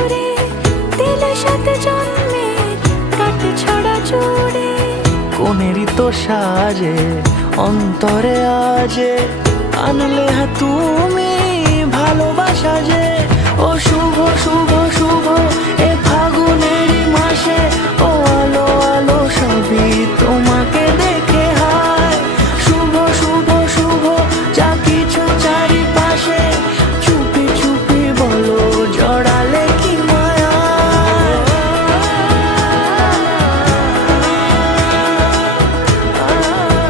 সুরে দিলে সাথে জন্মের কাট ছড়া জুড়ে। কোনেরই তো সাজে অন্তরে আজে আনলে তুমি ভালোবাসা যে। ও শুভ শুভ শুভ